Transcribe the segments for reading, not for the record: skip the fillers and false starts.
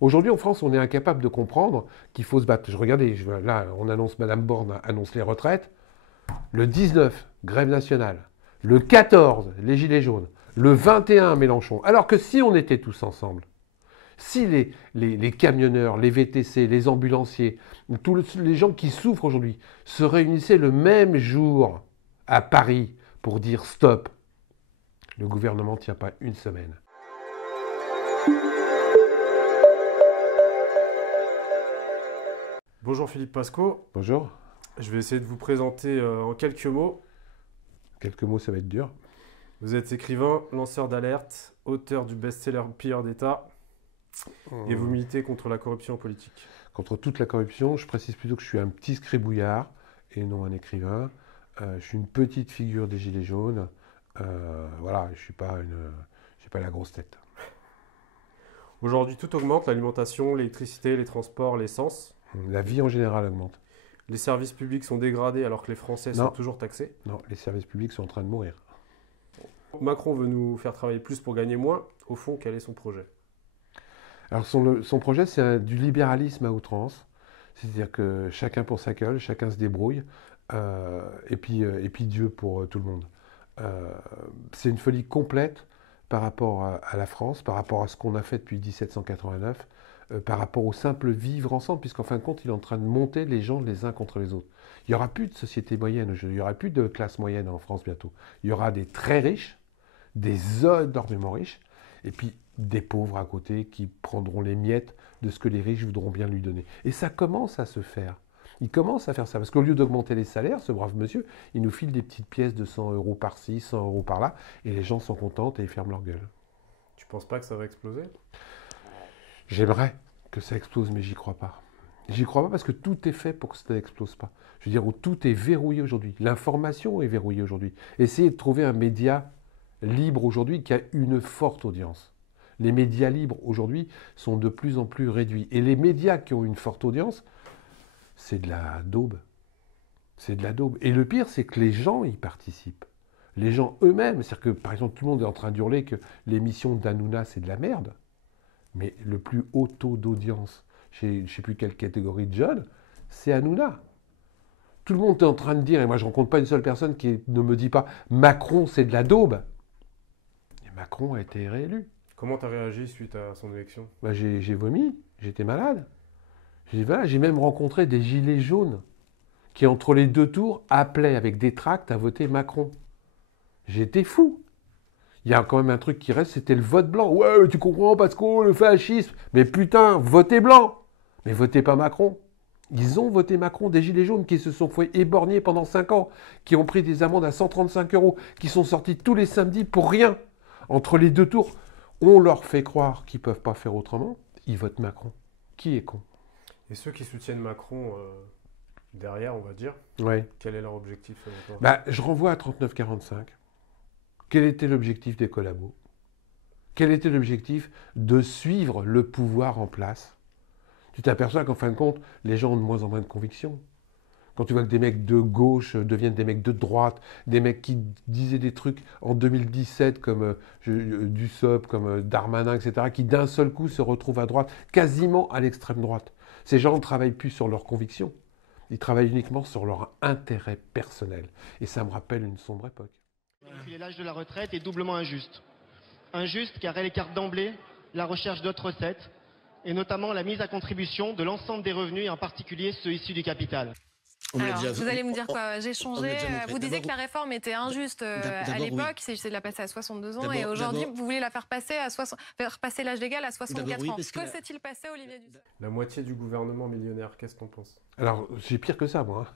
Aujourd'hui, en France, on est incapable de comprendre qu'il faut se battre. Regardez, là, on annonce, Madame Borne annonce les retraites. Le 19, grève nationale. Le 14, les Gilets jaunes. Le 21, Mélenchon. Alors que si on était tous ensemble, si les camionneurs, les VTC, les ambulanciers, tous les gens qui souffrent aujourd'hui se réunissaient le même jour à Paris pour dire stop, le gouvernement ne tient pas une semaine. Bonjour Philippe Pasco, Bonjour. je vais essayer de vous présenter en quelques mots. Quelques mots, ça va être dur. Vous êtes écrivain, lanceur d'alerte, auteur du best-seller Pilleur d'État et vous militez contre la corruption politique. Contre toute la corruption, je précise plutôt que je suis un petit scribouillard et non un écrivain. Je suis une petite figure des Gilets jaunes. Voilà, je j'ai pas la grosse tête. Aujourd'hui, tout augmente, l'alimentation, l'électricité, les transports, l'essence. La vie en général augmente. Les services publics sont dégradés alors que les Français sont Non. toujours taxés. Non, les services publics sont en train de mourir. Macron veut nous faire travailler plus pour gagner moins. Au fond, quel est son projet? Alors son projet, c'est du libéralisme à outrance. C'est-à-dire que chacun pour sa gueule, chacun se débrouille, et puis Dieu pour tout le monde. C'est une folie complète par rapport à la France, par rapport à ce qu'on a fait depuis 1789, par rapport au simple vivre ensemble, puisqu'en fin de compte, il est en train de monter les gens les uns contre les autres. Il n'y aura plus de société moyenne, il n'y aura plus de classe moyenne en France bientôt. Il y aura des très riches, des énormément riches, et puis des pauvres à côté qui prendront les miettes de ce que les riches voudront bien lui donner. Et ça commence à se faire. Il commence à faire ça, parce qu'au lieu d'augmenter les salaires, ce brave monsieur, il nous file des petites pièces de 100 euros par-ci, 100 euros par-là, et les gens sont contents et ils ferment leur gueule. Tu penses pas que ça va exploser? J'aimerais que ça explose, mais j'y crois pas. J'y crois pas parce que tout est fait pour que ça n'explose pas. Je veux dire, où tout est verrouillé aujourd'hui. L'information est verrouillée aujourd'hui. Essayez de trouver un média libre aujourd'hui qui a une forte audience. Les médias libres aujourd'hui sont de plus en plus réduits. Et les médias qui ont une forte audience, c'est de la daube. C'est de la daube. Et le pire, c'est que les gens y participent. Les gens eux-mêmes, c'est-à-dire que par exemple, tout le monde est en train d'hurler que l'émission d'Hanouna, c'est de la merde. Mais le plus haut taux d'audience chez je ne sais plus quelle catégorie de jeunes, c'est Hanouna. Tout le monde est en train de dire, et moi je ne rencontre pas une seule personne qui ne me dit pas Macron c'est de la daube. Et Macron a été réélu. Comment tu as réagi suite à son élection? Ben, j'ai vomi, j'étais malade. J'ai même rencontré des gilets jaunes qui entre les deux tours appelaient avec des tracts à voter Macron. J'étais fou. Il y a quand même un truc qui reste, c'était le vote blanc. Ouais, tu comprends, Pasco, le fascisme. Mais putain, votez blanc. Mais votez pas Macron. Ils ont voté Macron, des gilets jaunes qui se sont fait éborgner pendant 5 ans, qui ont pris des amendes à 135 euros, qui sont sortis tous les samedis pour rien. Entre les deux tours, on leur fait croire qu'ils ne peuvent pas faire autrement. Ils votent Macron. Qui est con? Et ceux qui soutiennent Macron derrière, on va dire, Ouais. quel est leur objectif selon toi? Bah, je renvoie à 39-45. Quel était l'objectif des collabos? Quel était l'objectif de suivre le pouvoir en place? Tu t'aperçois qu'en fin de compte, les gens ont de moins en moins de conviction. Quand tu vois que des mecs de gauche deviennent des mecs de droite, des mecs qui disaient des trucs en 2017 comme Dussopt, comme Darmanin, etc., qui d'un seul coup se retrouvent à droite, quasiment à l'extrême droite. Ces gens ne travaillent plus sur leurs convictions, ils travaillent uniquement sur leur intérêt personnel. Et ça me rappelle une sombre époque. L'âge de la retraite est doublement injuste. Injuste car elle écarte d'emblée la recherche d'autres recettes, et notamment la mise à contribution de l'ensemble des revenus, et en particulier ceux issus du capital. Alors, vous allez me dire quoi? J'ai changé. Vous disiez que la D'abord, réforme était injuste à l'époque, c'est de la passer à 62 ans, et D'abord- aujourd'hui, d'abord- vous voulez la faire passer faire passer l'âge légal à 64 D'abord, oui, ans. parce que Que la- s'est-il passé, Olivier Dussopt? La moitié du gouvernement millionnaire, qu'est-ce que t'en penses? Alors, j'ai pire que ça, moi.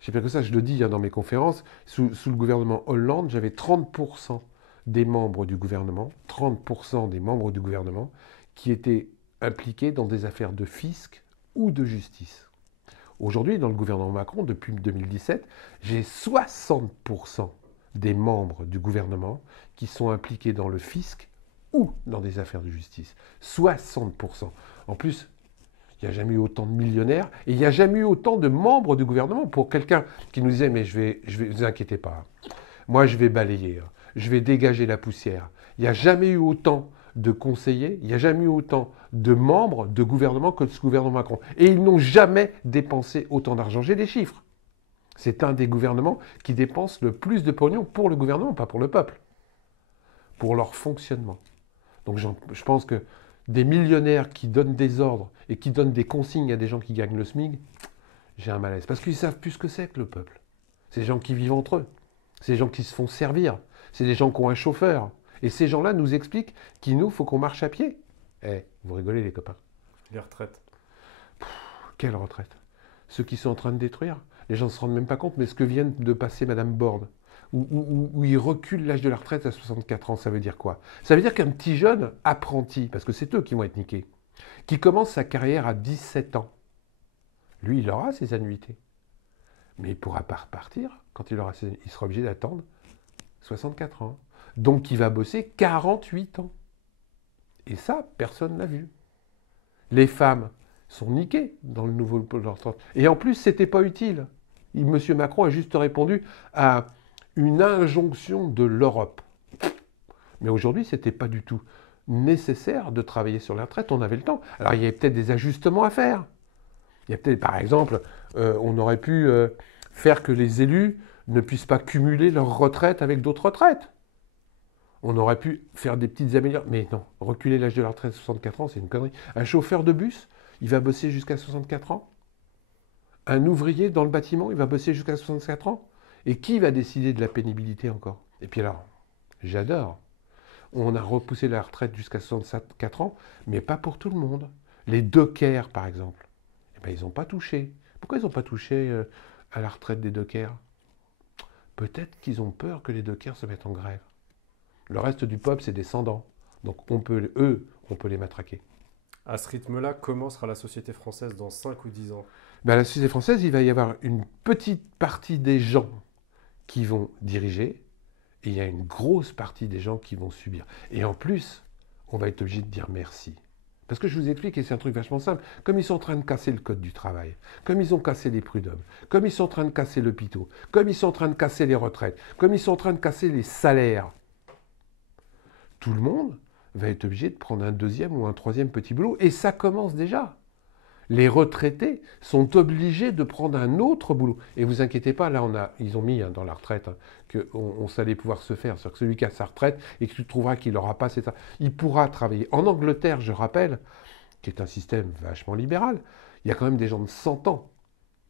J'ai pire que ça, je le dis dans mes conférences. Sous le gouvernement Hollande, j'avais 30% des membres du gouvernement, 30% des membres du gouvernement qui étaient impliqués dans des affaires de fisc ou de justice. Aujourd'hui, dans le gouvernement Macron, depuis 2017, j'ai 60% des membres du gouvernement qui sont impliqués dans le fisc ou dans des affaires de justice. 60%. En plus, il n'y a jamais eu autant de millionnaires et il n'y a jamais eu autant de membres du gouvernement. Pour quelqu'un qui nous disait, mais ne vous inquiétez pas, moi je vais balayer, je vais dégager la poussière. Il n'y a jamais eu autant de conseillers, il n'y a jamais eu autant de membres de gouvernement que ce gouvernement Macron. Et ils n'ont jamais dépensé autant d'argent. J'ai des chiffres. C'est un des gouvernements qui dépense le plus de pognon pour le gouvernement, pas pour le peuple. Pour leur fonctionnement. Donc je pense que des millionnaires qui donnent des ordres et qui donnent des consignes à des gens qui gagnent le SMIC, j'ai un malaise. Parce qu'ils ne savent plus ce que c'est que le peuple. C'est des gens qui vivent entre eux. C'est des gens qui se font servir. C'est des gens qui ont un chauffeur. Et ces gens-là nous expliquent qu'il nous faut qu'on marche à pied. Eh, vous rigolez les copains. Les retraites. Quelle retraite? Ceux qui sont en train de détruire. Les gens ne se rendent même pas compte, mais ce que vient de passer Madame Borne, où il recule l'âge de la retraite à 64 ans, ça veut dire quoi? Ça veut dire qu'un petit jeune apprenti, parce que c'est eux qui vont être niqués, qui commence sa carrière à 17 ans, lui, il aura ses annuités. Mais il ne pourra pas repartir quand il sera obligé d'attendre 64 ans. Donc il va bosser 48 ans. Et ça, personne ne l'a vu. Les femmes sont niquées dans le nouveau pôle de retraite. Et en plus, ce n'était pas utile. M. Macron a juste répondu à une injonction de l'Europe. Mais aujourd'hui, ce n'était pas du tout nécessaire de travailler sur la retraite. On avait le temps. Alors il y avait peut-être des ajustements à faire. Il y a peut-être, par exemple, on aurait pu faire que les élus ne puissent pas cumuler leur retraite avec d'autres retraites. On aurait pu faire des petites améliorations. Mais non, reculer l'âge de la retraite à 64 ans, c'est une connerie. Un chauffeur de bus, il va bosser jusqu'à 64 ans. Un ouvrier dans le bâtiment, il va bosser jusqu'à 64 ans. Et qui va décider de la pénibilité encore? Et puis alors, j'adore. On a repoussé la retraite jusqu'à 64 ans, mais pas pour tout le monde. Les dockers, par exemple, eh ben, ils n'ont pas touché. Pourquoi ils n'ont pas touché à la retraite des dockers? Peut-être qu'ils ont peur que les dockers se mettent en grève. Le reste du peuple, c'est descendant. Donc on peut les matraquer. À ce rythme-là, comment sera la société française dans 5 ou 10 ans? Ben, la société française, il va y avoir une petite partie des gens qui vont diriger, et il y a une grosse partie des gens qui vont subir. Et en plus, on va être obligé de dire merci. Parce que je vous explique, et c'est un truc vachement simple, comme ils sont en train de casser le code du travail, comme ils ont cassé les prud'hommes, comme ils sont en train de casser l'hôpital, comme ils sont en train de casser les retraites, comme ils sont en train de casser les salaires, tout le monde va être obligé de prendre un deuxième ou un troisième petit boulot. Et ça commence déjà. Les retraités sont obligés de prendre un autre boulot. Et vous inquiétez pas, là, ils ont mis dans la retraite qu'on allait pouvoir se faire. C'est-à-dire que celui qui a sa retraite et que tu trouveras qu'il n'aura pas, il pourra travailler. En Angleterre, je rappelle, qui est un système vachement libéral, il y a quand même des gens de 100 ans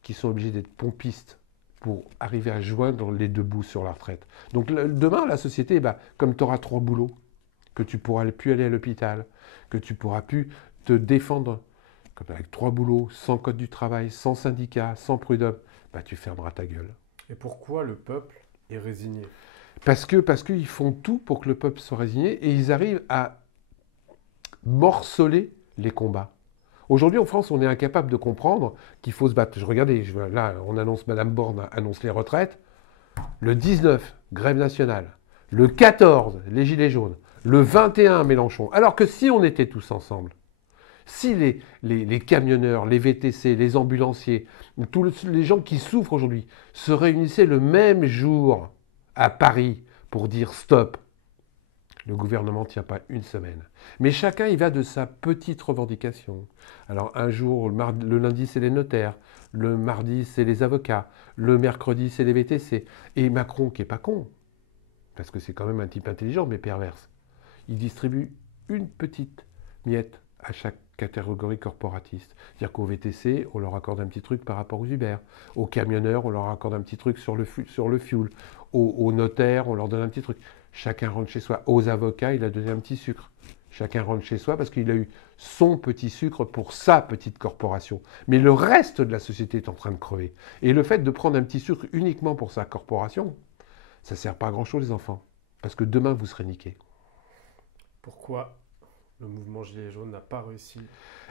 qui sont obligés d'être pompistes pour arriver à joindre les deux bouts sur la retraite. Donc demain, la société, comme tu auras 3 boulots, que tu pourras plus aller à l'hôpital, que tu pourras plus te défendre, comme avec 3 boulots, sans code du travail, sans syndicat, sans prud'homme, tu fermeras ta gueule. Et pourquoi le peuple est résigné? Parce qu'ils font tout pour que le peuple soit résigné et ils arrivent à morceler les combats. Aujourd'hui, en France, on est incapable de comprendre qu'il faut se battre. Regardez, là, on annonce, Madame Borne annonce les retraites. Le 19, grève nationale. Le 14, les Gilets jaunes. Le 21, Mélenchon. Alors que si on était tous ensemble, si les camionneurs, les VTC, les ambulanciers, tous les gens qui souffrent aujourd'hui se réunissaient le même jour à Paris pour dire stop, le gouvernement ne tient pas une semaine. Mais chacun y va de sa petite revendication. Alors un jour, le lundi, c'est les notaires. Le mardi, c'est les avocats. Le mercredi, c'est les VTC. Et Macron, qui n'est pas con, parce que c'est quand même un type intelligent mais perverse, il distribue une petite miette à chaque catégorie corporatiste. C'est-à-dire qu'au VTC, on leur accorde un petit truc par rapport aux Uber. Aux camionneurs, on leur accorde un petit truc sur le fuel. Aux notaires, on leur donne un petit truc. Chacun rentre chez soi. Aux avocats, il a donné un petit sucre. Chacun rentre chez soi parce qu'il a eu son petit sucre pour sa petite corporation. Mais le reste de la société est en train de crever. Et le fait de prendre un petit sucre uniquement pour sa corporation, ça ne sert pas à grand-chose, les enfants. Parce que demain, vous serez niqués. Pourquoi le mouvement Gilets jaunes n'a pas réussi?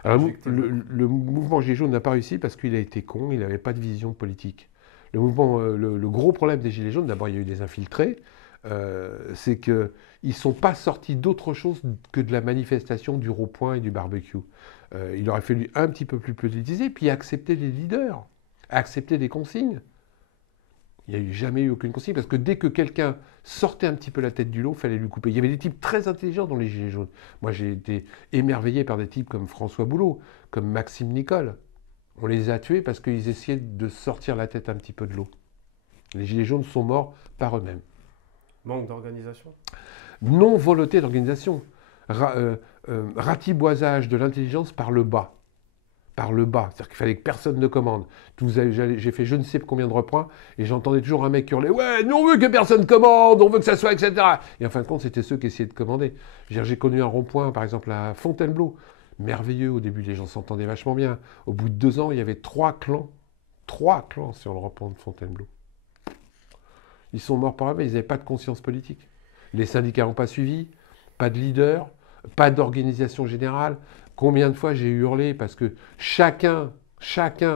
Alors, le mouvement Gilets jaunes n'a pas réussi parce qu'il a été con, il n'avait pas de vision politique. Le gros problème des Gilets jaunes, d'abord il y a eu des infiltrés, c'est qu'ils ne sont pas sortis d'autre chose que de la manifestation, du rond-point et du barbecue. Il aurait fallu un petit peu plus politiser, puis accepter les leaders, accepter des consignes. Il n'y a jamais eu aucune consigne, parce que dès que quelqu'un sortait un petit peu la tête du lot, il fallait lui couper. Il y avait des types très intelligents dans les Gilets jaunes. Moi, j'ai été émerveillé par des types comme François Boulot, comme Maxime Nicole. On les a tués parce qu'ils essayaient de sortir la tête un petit peu de l'eau. Les Gilets jaunes sont morts par eux-mêmes. Manque d'organisation? Non-volonté d'organisation. Ratiboisage de l'intelligence par le bas. Par le bas. C'est-à-dire qu'il fallait que personne ne commande. J'ai fait je ne sais combien de repoints et j'entendais toujours un mec hurler « Ouais, nous on veut que personne commande, on veut que ça soit, etc. » Et en fin de compte, c'était ceux qui essayaient de commander. J'ai connu un rond-point, par exemple, à Fontainebleau. Merveilleux, au début, les gens s'entendaient vachement bien. Au bout de 2 ans, il y avait 3 clans. 3 clans sur le rond-point de Fontainebleau. Ils sont morts par eux, mais ils n'avaient pas de conscience politique. Les syndicats n'ont pas suivi, pas de leader, pas d'organisation générale. Combien de fois j'ai hurlé parce que chacun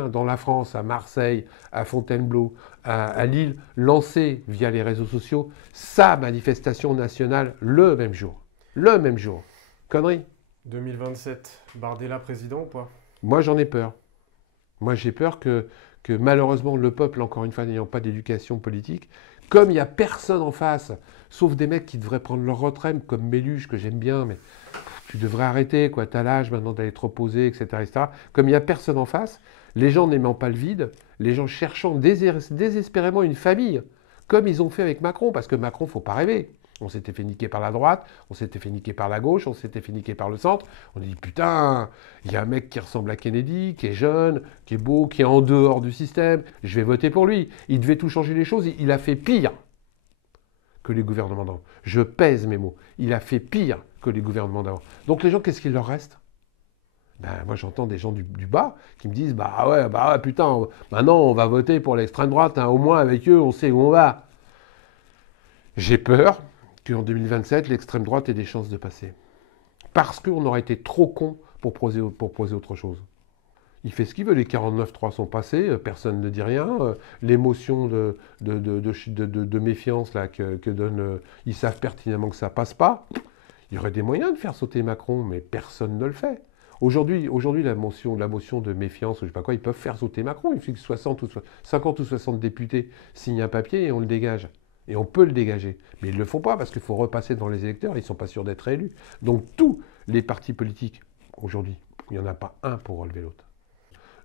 dans la France, à Marseille, à Fontainebleau, à Lille, lançait via les réseaux sociaux sa manifestation nationale le même jour. Le même jour. Connerie. 2027, Bardella président ou pas? Moi, j'en ai peur. Moi, j'ai peur que malheureusement, le peuple, encore une fois, n'ayant pas d'éducation politique, comme il n'y a personne en face, sauf des mecs qui devraient prendre leur retraite, comme Méluche, que j'aime bien, mais tu devrais arrêter, quoi, t'as l'âge maintenant d'aller te reposer, etc., etc. Comme il n'y a personne en face, les gens n'aimant pas le vide, les gens cherchant désespérément une famille, comme ils ont fait avec Macron, parce que Macron, faut pas rêver. On s'était fait niquer par la droite, on s'était fait niquer par la gauche, on s'était fait niquer par le centre. On a dit, putain, il y a un mec qui ressemble à Kennedy, qui est jeune, qui est beau, qui est en dehors du système, je vais voter pour lui. Il devait tout changer les choses, il a fait pire que les gouvernements d'avant. Je pèse mes mots. Il a fait pire que les gouvernements d'avant. Donc les gens, qu'est-ce qu'il leur reste? Moi, j'entends des gens du bas qui me disent, bah ouais, putain, maintenant on va voter pour l'extrême droite, hein, au moins avec eux, on sait où on va. J'ai peur qu'en 2027, l'extrême droite ait des chances de passer. Parce qu'on aurait été trop con pour poser autre chose. Il fait ce qu'il veut, les 49-3 sont passés, personne ne dit rien. L'émotion de méfiance là, que donne, ils savent pertinemment que ça passe pas. Il y aurait des moyens de faire sauter Macron, mais personne ne le fait. Aujourd'hui, la motion de méfiance, ou je sais pas quoi, ils peuvent faire sauter Macron. Il suffit que 50 ou 60 députés signent un papier et on le dégage. Et on peut le dégager. Mais ils ne le font pas parce qu'il faut repasser devant les électeurs. Ils ne sont pas sûrs d'être élus. Donc tous les partis politiques, aujourd'hui, il n'y en a pas un pour relever l'autre.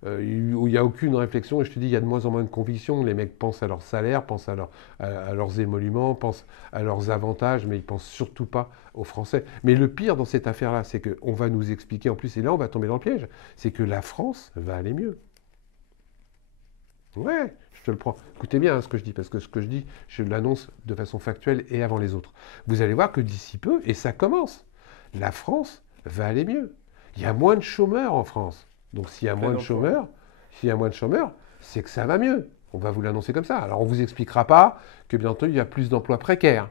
Il n'y a aucune réflexion. Et je te dis, il y a de moins en moins de conviction. Les mecs pensent à leur salaire, pensent à leurs émoluments, pensent à leurs avantages, mais ils ne pensent surtout pas aux Français. Mais le pire dans cette affaire-là, c'est qu'on va nous expliquer, en plus, et là on va tomber dans le piège, c'est que la France va aller mieux. Ouais, je te le prends. Écoutez bien ce que je dis, parce que ce que je dis, je l'annonce de façon factuelle et avant les autres. Vous allez voir que d'ici peu, et ça commence, la France va aller mieux. Il y a moins de chômeurs en France. Donc s'il y a moins de chômeurs, c'est que ça va mieux. On va vous l'annoncer comme ça. Alors on ne vous expliquera pas que bientôt il y a plus d'emplois précaires,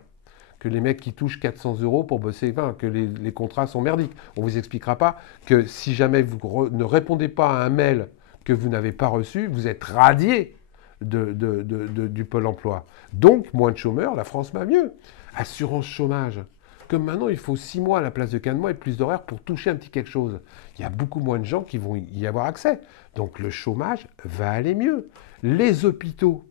que les mecs qui touchent 400 € pour bosser, enfin, que les contrats sont merdiques. On ne vous expliquera pas que si jamais vous ne répondez pas à un mail que vous n'avez pas reçu, vous êtes radié du Pôle emploi. Donc, moins de chômeurs, la France va mieux. Assurance chômage. Comme maintenant, il faut 6 mois à la place de 4 mois et plus d'horaires pour toucher un petit quelque chose. Il y a beaucoup moins de gens qui vont y avoir accès. Donc, le chômage va aller mieux. Les hôpitaux,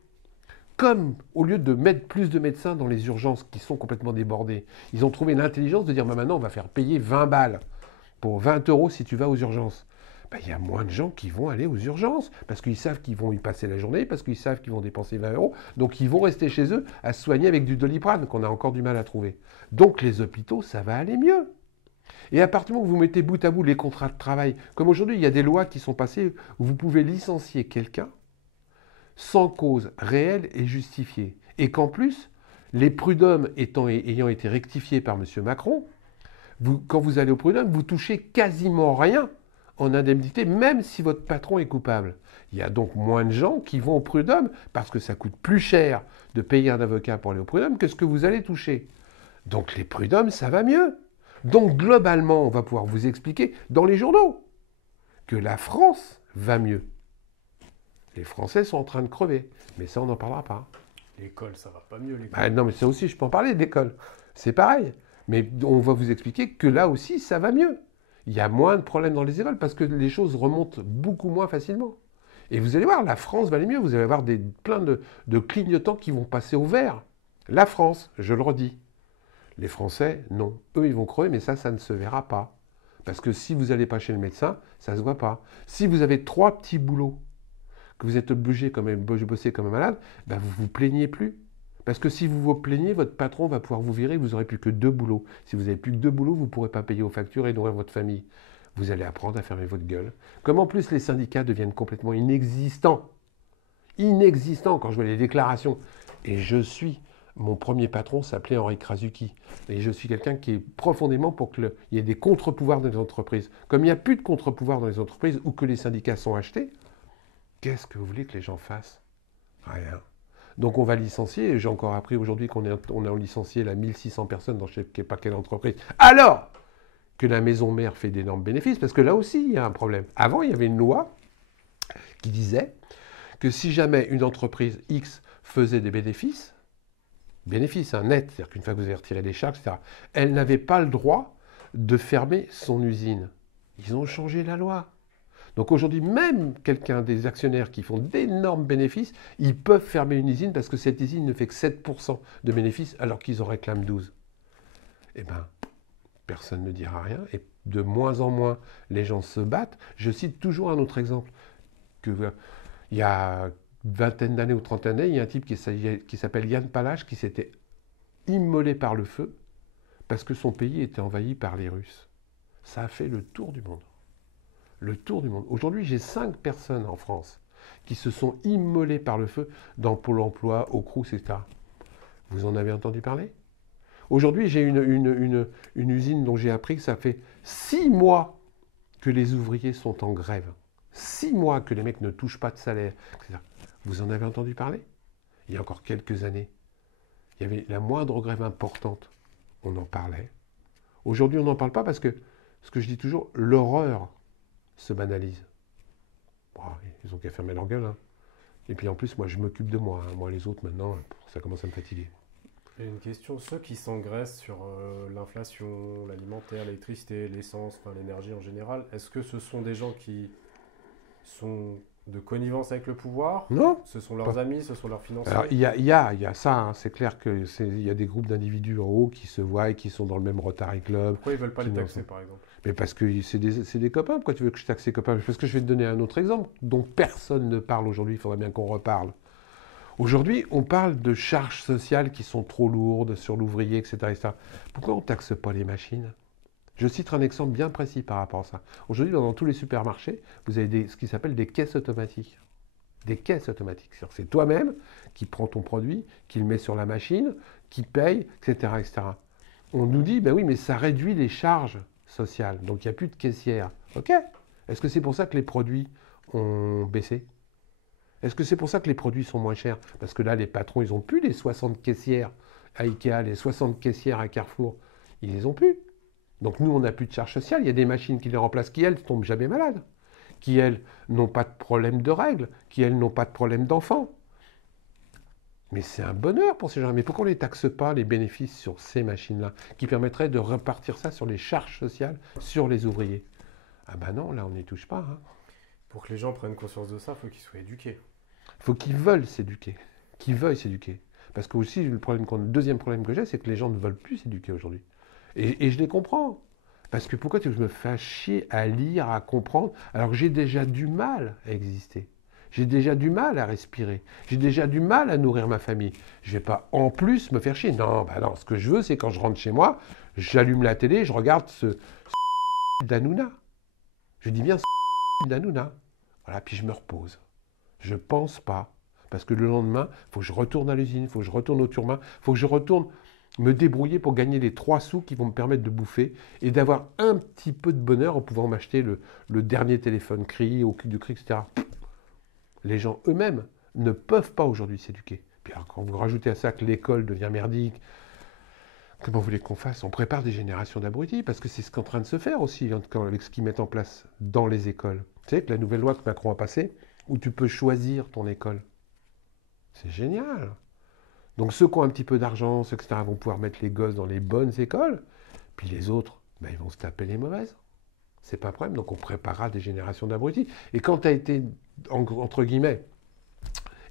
comme au lieu de mettre plus de médecins dans les urgences qui sont complètement débordés, ils ont trouvé l'intelligence de dire maintenant, on va faire payer 20 balles pour 20 € si tu vas aux urgences. Il y a moins de gens qui vont aller aux urgences, parce qu'ils savent qu'ils vont y passer la journée, parce qu'ils savent qu'ils vont dépenser 20 €, donc ils vont rester chez eux à se soigner avec du Doliprane, qu'on a encore du mal à trouver. Donc les hôpitaux, ça va aller mieux. Et à partir du moment où vous mettez bout à bout les contrats de travail, comme aujourd'hui, il y a des lois qui sont passées où vous pouvez licencier quelqu'un sans cause réelle et justifiée. Et qu'en plus, les prud'hommes ayant été rectifiés par M. Macron, quand vous allez au prud'homme, vous touchez quasiment rien en indemnité, même si votre patron est coupable. Il y a donc moins de gens qui vont au prud'homme parce que ça coûte plus cher de payer un avocat pour aller au prud'homme que ce que vous allez toucher. Donc les prud'hommes, ça va mieux. Donc globalement, on va pouvoir vous expliquer dans les journaux que la France va mieux. Les Français sont en train de crever, mais ça on n'en parlera pas. L'école, ça va pas mieux, l'école. Non, mais ça aussi, je peux en parler de l'école. C'est pareil. Mais on va vous expliquer que là aussi, ça va mieux. Il y a moins de problèmes dans les écoles parce que les choses remontent beaucoup moins facilement. Et vous allez voir, la France va aller mieux. Vous allez avoir plein de clignotants qui vont passer au vert. La France, je le redis. Les Français, non. Eux, ils vont crever, mais ça ne se verra pas. Parce que si vous n'allez pas chez le médecin, ça ne se voit pas. Si vous avez 3 petits boulots, que vous êtes obligé de bosser comme un malade, ben vous ne vous plaignez plus. Parce que si vous vous plaignez, votre patron va pouvoir vous virer, vous n'aurez plus que 2 boulots. Si vous n'avez plus que 2 boulots, vous ne pourrez pas payer vos factures et nourrir votre famille. Vous allez apprendre à fermer votre gueule. Comme en plus les syndicats deviennent complètement inexistants. Inexistants quand je vois les déclarations. Et mon premier patron s'appelait Henri Krasuki. Et je suis quelqu'un qui est profondément pour qu'il y ait des contre-pouvoirs dans les entreprises. Comme il n'y a plus de contre-pouvoirs dans les entreprises ou que les syndicats sont achetés, qu'est-ce que vous voulez que les gens fassent? Rien. Donc on va licencier, et j'ai encore appris aujourd'hui qu'on a licencié 1600 personnes dans je ne sais pas quelle entreprise. Alors que la maison mère fait d'énormes bénéfices, parce que là aussi il y a un problème. Avant il y avait une loi qui disait que si jamais une entreprise X faisait des bénéfices net, c'est-à-dire qu'une fois que vous avez retiré les charges, etc., elle n'avait pas le droit de fermer son usine. Ils ont changé la loi. Donc aujourd'hui, même des actionnaires qui font d'énormes bénéfices, ils peuvent fermer une usine parce que cette usine ne fait que 7% de bénéfices alors qu'ils en réclament 12. Eh bien, personne ne dira rien et de moins en moins, les gens se battent. Je cite toujours un autre exemple. Il y a une vingtaine d'années ou trentaine d'années, il y a un type qui s'appelle Yann Palach qui s'était immolé par le feu parce que son pays était envahi par les Russes. Ça a fait le tour du monde. Le tour du monde. Aujourd'hui, j'ai 5 personnes en France qui se sont immolées par le feu dans Pôle emploi, au Crous, etc. Vous en avez entendu parler? Aujourd'hui, j'ai une usine dont j'ai appris que ça fait 6 mois que les ouvriers sont en grève. 6 mois que les mecs ne touchent pas de salaire, etc. Vous en avez entendu parler? Il y a encore quelques années, il y avait la moindre grève importante. On en parlait. Aujourd'hui, on n'en parle pas parce que, ce que je dis toujours, l'horreur se banalise. Bon, ils ont qu'à fermer leur gueule. Hein. Et puis en plus, moi, je m'occupe de moi. Hein. Moi, les autres, maintenant, ça commence à me fatiguer. Et une question, ceux qui s'engraissent sur l'inflation, l'alimentaire, l'électricité, l'essence, enfin, l'énergie en général, est-ce que ce sont des gens qui sont de connivence avec le pouvoir? Non. Ce sont leurs amis, ce sont leurs financiers? Alors, il y a ça, hein. C'est clair qu'il y a des groupes d'individus en haut qui se voient et qui sont dans le même Rotary Club. Pourquoi ils ne veulent pas les taxer, par exemple? Mais parce que c'est des copains. Pourquoi tu veux que je taxe ces copains? Parce que je vais te donner un autre exemple dont personne ne parle aujourd'hui. Il faudrait bien qu'on reparle. Aujourd'hui, on parle de charges sociales qui sont trop lourdes sur l'ouvrier, etc., etc. Pourquoi on ne taxe pas les machines? Je cite un exemple bien précis par rapport à ça. Aujourd'hui, dans tous les supermarchés, vous avez ce qui s'appelle des caisses automatiques. Des caisses automatiques. C'est toi-même qui prends ton produit, qui le met sur la machine, qui paye, etc., etc. On nous dit, ben oui, mais ça réduit les charges sociales. Donc, il n'y a plus de caissière. OK. Est-ce que c'est pour ça que les produits ont baissé? Est-ce que c'est pour ça que les produits sont moins chers? Parce que là, les patrons, ils n'ont plus les 60 caissières à Ikea, les 60 caissières à Carrefour. Ils les ont plus. Donc nous, on n'a plus de charge sociale. Il y a des machines qui les remplacent, qui, elles, ne tombent jamais malades. Qui, elles, n'ont pas de problème de règles. Qui, elles, n'ont pas de problème d'enfants. Mais c'est un bonheur pour ces gens-là. Mais pourquoi on ne les taxe pas, les bénéfices sur ces machines-là, qui permettraient de repartir ça sur les charges sociales, sur les ouvriers? Ah ben non, là, on n'y touche pas. Hein. Pour que les gens prennent conscience de ça, il faut qu'ils soient éduqués. Il faut qu'ils veulent s'éduquer. Qu'ils veuillent s'éduquer. Parce que aussi, le deuxième problème que j'ai, c'est que les gens ne veulent plus s'éduquer aujourd'hui. Et je les comprends. Parce que pourquoi tu me fais chier à lire, à comprendre, alors que j'ai déjà du mal à exister. J'ai déjà du mal à respirer. J'ai déjà du mal à nourrir ma famille. Je ne vais pas en plus me faire chier. Non, bah non, ce que je veux, c'est quand je rentre chez moi, j'allume la télé, je regarde ce d'Hanouna. Je dis bien ce d'Hanouna. Voilà, puis je me repose. Je ne pense pas. Parce que le lendemain, il faut que je retourne à l'usine, il faut que je retourne au Turmin, il faut que je retourne me débrouiller pour gagner les 3 sous qui vont me permettre de bouffer et d'avoir un petit peu de bonheur en pouvant m'acheter le dernier téléphone Cri, au cul du Cri, etc. Les gens eux-mêmes ne peuvent pas aujourd'hui s'éduquer. Puis alors, quand vous rajoutez à ça que l'école devient merdique, comment vous voulez qu'on fasse? On prépare des générations d'abrutis, parce que c'est ce qui est en train de se faire aussi, avec ce qu'ils mettent en place dans les écoles. Vous savez que la nouvelle loi que Macron a passée, où tu peux choisir ton école. C'est génial. Donc ceux qui ont un petit peu d'argent, ceux, etc., vont pouvoir mettre les gosses dans les bonnes écoles, puis les autres, ben, ils vont se taper les mauvaises. C'est pas un problème, donc on préparera des générations d'abrutis. Et quand tu as été, entre guillemets,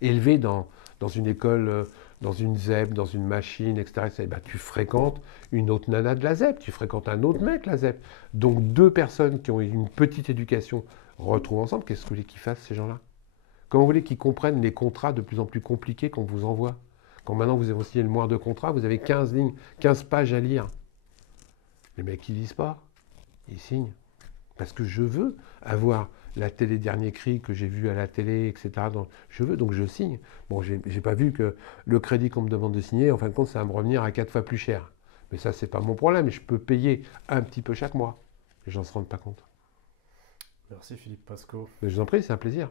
élevé dans une école, dans une ZEP, dans une machine, etc., ben, tu fréquentes une autre nana de la ZEP, tu fréquentes un autre mec de la ZEP. Donc deux personnes qui ont une petite éducation retrouvent ensemble. Qu'est-ce que vous voulez qu'ils fassent, ces gens-là? Comment vous voulez qu'ils comprennent les contrats de plus en plus compliqués qu'on vous envoie? Quand maintenant vous avez signé le moindre contrat, vous avez 15 lignes, 15 pages à lire. Les mecs, ils lisent pas, ils signent. Parce que je veux avoir la télé dernier cri que j'ai vu à la télé, etc. Je veux, donc je signe. Bon, j'ai pas vu que le crédit qu'on me demande de signer, en fin de compte, ça va me revenir à 4 fois plus cher. Mais ça, c'est pas mon problème. Je peux payer un petit peu chaque mois. Les gens ne se rendent pas compte. Merci Philippe Pasco. Mais je vous en prie, c'est un plaisir.